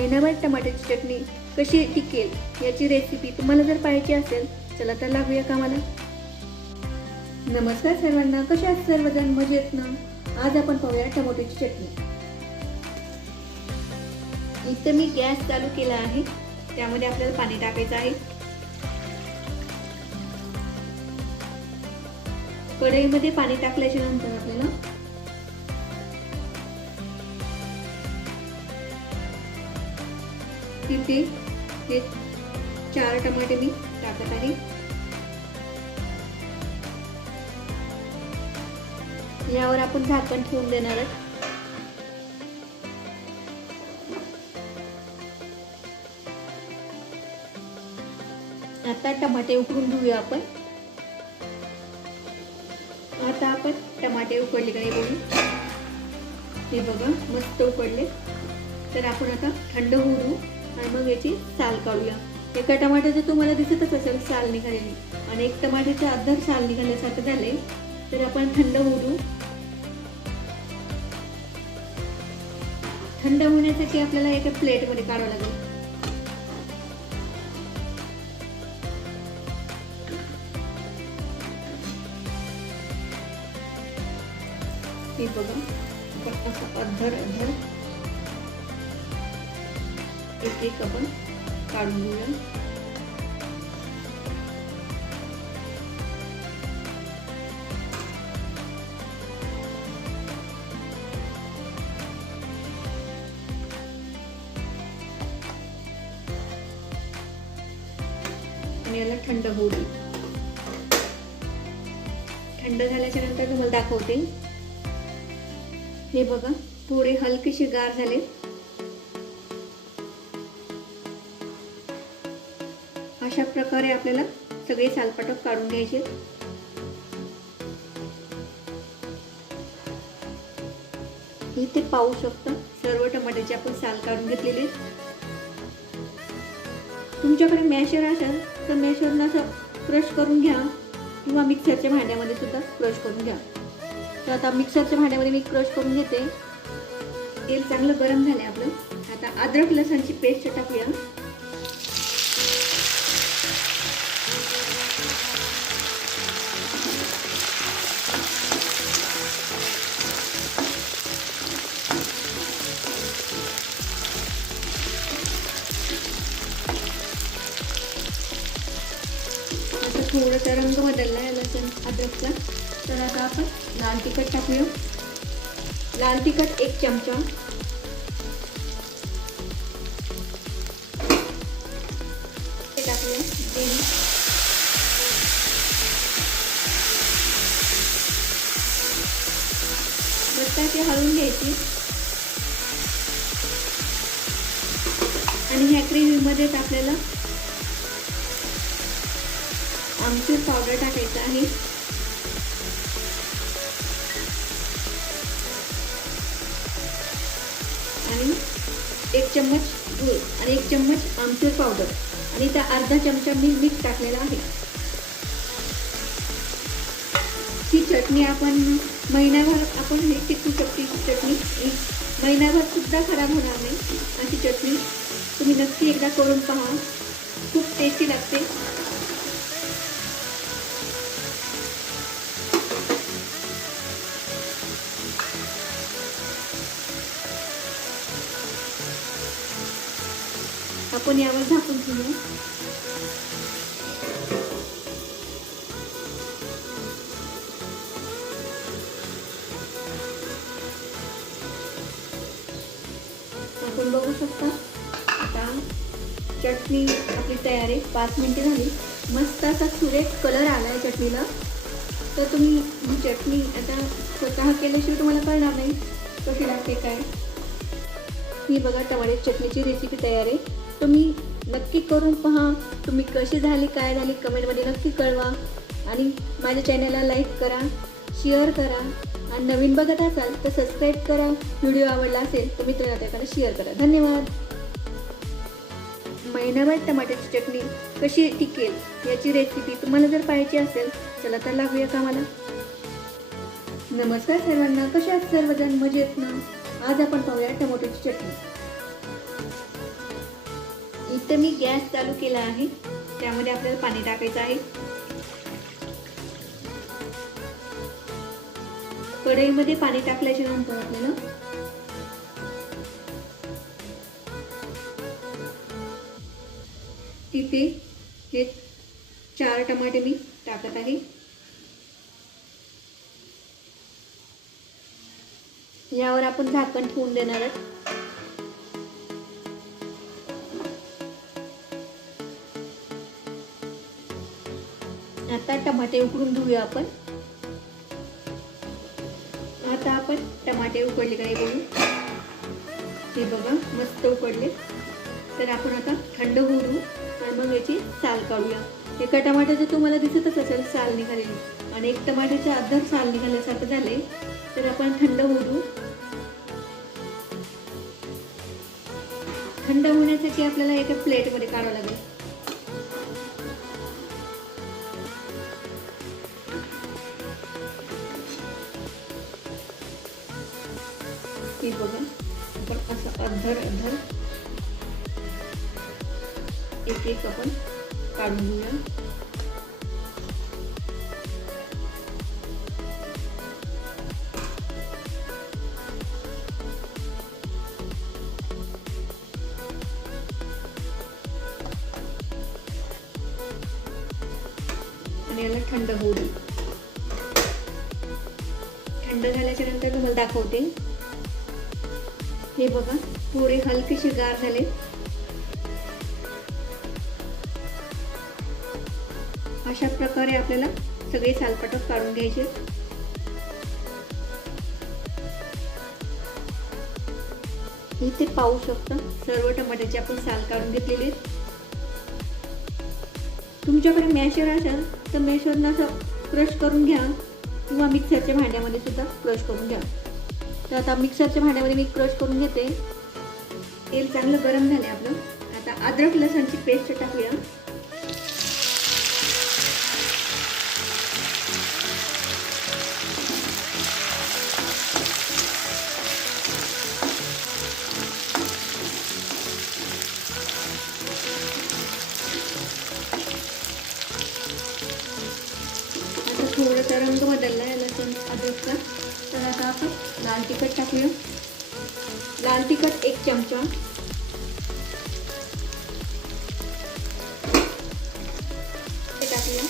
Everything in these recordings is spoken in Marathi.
महिनाभर टमाट्याची चटणी कशी टिकेल याची रेसिपी तुम्हाला जर पाहायची असेल चला तर लागूया कामाला. नमस्कार सर्वांना कशा आहात सर्वजण? मजेत ना? आज आपण पाहूया टमाट्याची चटणी. इथं मी गॅस चालू केला आहे. त्यामध्ये आपल्याला पाणी टाकायचं आहे. कढईमध्ये पाणी टाकल्याच्या नंतर आपल्याला तिथे हे चार टमाटे मी टाकत आहे. यावर आपण झाकण ठेवून देणार आहोत आता टमाटे उकडून घेऊया आपण. आता आपण टमाटे उकडले का बघू. हे बघा मस्त उकडले. तर आपण आता थंड होऊ आणि मग याची साल काढूया. एका टमाट्याचं तुम्हाला दिसतच असेल साल निघालेली. आणि एक टमाट्याचं अद्धर साल निघाल्यासारखं झाले तर आपण थंड होऊ थंड होण्यासाठी आपल्याला एका प्लेटमध्ये काढावं लागेल. हे बघा अर्धर अर्धर अद्धर एक एक आपण काढून घेऊया. आणि याला थंड होऊ दे. थंड झाल्याच्यानंतर तुम्हाला दाखवते. हे बघा थोडे हलकेसे गार झाले अशा प्रकारे आपल्याला सगळे सालपाटक काढून घ्यायचे. इथे पाहू शकता सर्व टमाट्याचे आपण साल काढून घेतलेले. तुमच्याकडे मॅशर असेल तर मॅशरनं असं क्रश करून घ्या. किंवा मिक्सरच्या भांड्यामध्ये सुद्धा क्रश करून घ्या. तर आता मिक्सरच्या भांड्यामध्ये मी क्रश करून घेते. तेल चांगलं गरम झालं आपलं. आता अद्रक लसणची पेस्ट टाकूया. थोडासा रंग बदलला आहे लसूण अद्रकचा. तर आता आपण लाल तिखट टाकूया. लाल तिखट एक चमचा. ते टाकूया. तेल मस्त ते हळून घ्यायची. आणि ह्या ग्रेव्हीमध्येच आपल्याला आमचूर पावडर टाकायचं आहे. आणि एक चम्मच गुळ आणि एक चम्मच आमचूर पावडर. आणि त्या अर्धा चमचा मी मीठ टाकलेला आहे. ही चटणी आपण महिनाभर आपण हे टिकू शकते चटणी. महिनाभर सुद्धा खराब होणार नाही. अशी चटणी तुम्ही नक्की एकदा करून पहा. खूप टेस्टी लागते. आपण यावर झाकून ठेवू. आपण बघू शकता आता चटणी आपली तयार आहे. पाच मिनिटे झाली. मस्त असा सुरेख कलर आला आहे चटणीला. तर तुम्ही चटणी आता स्वतः केल्याशिवाय तुम्हाला कळणार नाही कशी लागते काय. ही बघा टमाटे चटणीची रेसिपी तयार आहे. तुम्ही नक्की करून पहा तुम्ही कशी झाली काय झाली कमेंटमध्ये नक्की कळवा. आणि माझ्या चॅनलला लाईक करा शेअर करा. आणि नवीन बघत असाल तर सबस्क्राईब करा. व्हिडिओ आवडला असेल तर मित्रनात्याकडे शेअर करा. धन्यवाद. महिनाभर टमाट्याची चटणी कशी टिकेल याची रेसिपी तुम्हाला जर पाहायची असेल चला तर लागूया कामाला. नमस्कार सर्वांना. कशा सर्वजण? मजेत ना? आज आपण पाहूया टमाट्याची चटणी. इथं मी गॅस चालू केला आहे. त्यामध्ये आपल्याला पाणी टाकायचं आहे. कढईमध्ये पाणी टाकल्याच्या नंतर आपल्याला तिथे हे चार टमाटे मी टाकत आहे. यावर आपण झाकण ठेवून देणार आहोत. टमाटे उकडून घेऊया आपण. आता आपण टमाटे उकडले काय बघू. हे बघा मस्त उकडले. तर आपण आता थंड होऊ देऊ आणि मग याची साल काढूया. एका टमाट्याचं तुम्हाला दिसतच असेल साल निघालेली. आणि एक टमाट्याच्या अर्धर साल निघाल्यासारखं झाले तर आपण थंड होऊ देऊ. थंड होण्यासाठी आपल्याला एका प्लेटमध्ये काढावं लागेल. अर्धर अर्धर एक एक आपण काढून घेऊया. आणि याला थंड होऊ दे. थंड झाल्याच्यानंतर तुम्हाला दाखवते. हे बघा. थोडे हलकेसे गार झाले. अशा प्रकारे आपल्याला सगळे सालपाटक काढून घ्यायचे. इथे पाहू शकता सर्व टमाट्याचे आपण साल काढून घेतलेले तुमच्याकडे मॅशर असेल तर मॅशरनं असं क्रश करून घ्या किंवा मिक्सरच्या भांड्यामध्ये सुद्धा क्रश करून घ्या. तर आता मिक्सरच्या भांड्यामध्ये मी क्रश करून घेते. तेल चांगलं गरम झालं आपलं. आता अद्रक लसणची पेस्ट टाकूया. आता थोडासा रंग बदलला आहे लसूण अद्रकचा. तर आता आपण लाल तिखट टाकूया. लाल तिखट एक चमचा. ते टाकूया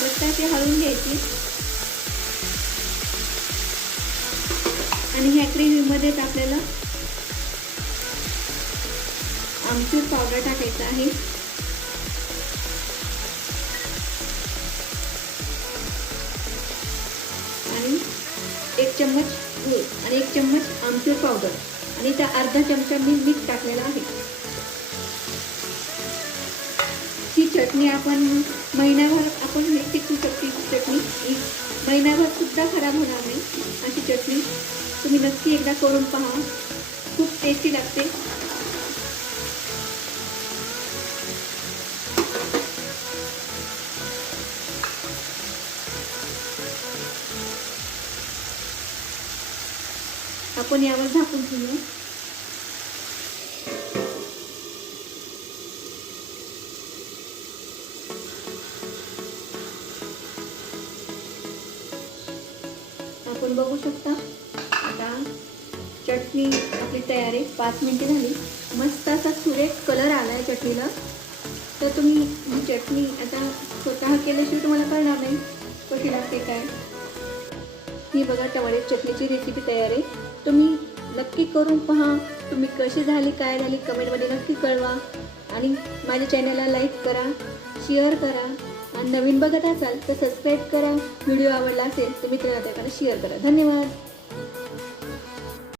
मस्त हळून घ्यायची. आणि ह्या ग्रेव्हीमध्येच आपल्याला आमचूर पावडर टाकायचं आहे. आणि एक चम्मच आमचूर पावडर आणि त्या अर्धा चमचा मी मीठ टाकलेला आहे. ही चटणी आपण महिनाभर आपण हे टिकू शकते. चटणी ही सुद्धा खराब होणार नाही. अशी चटणी तुम्ही नक्की एकदा करून पहा. खूप टेस्टी लागते. आपण यावर झाकून ठेवू आपण बघू शकता आता चटणी आपली तयार आहे. पाच मिनटे झाली. मस्त असा सुरेख कलर आला आहे चटणीला. तर तुम्ही ही चटणी आता स्वतः केल्याशिवाय तुम्हाला कळणार नाही कशी लागते काय. ही बघा टमाटे चटणीची रेसिपी तयार आहे. तुम्ही नक्की करून पहा. तुम्ही कशी झाली काय झाली कमेंटमध्ये नक्की कळवा. आणि माझ्या चॅनलला लाईक करा शेअर करा. आणि नवीन बघत असाल तर सबस्क्राईब करा. व्हिडिओ आवडला असेल तर मित्रांना शेअर करा. धन्यवाद.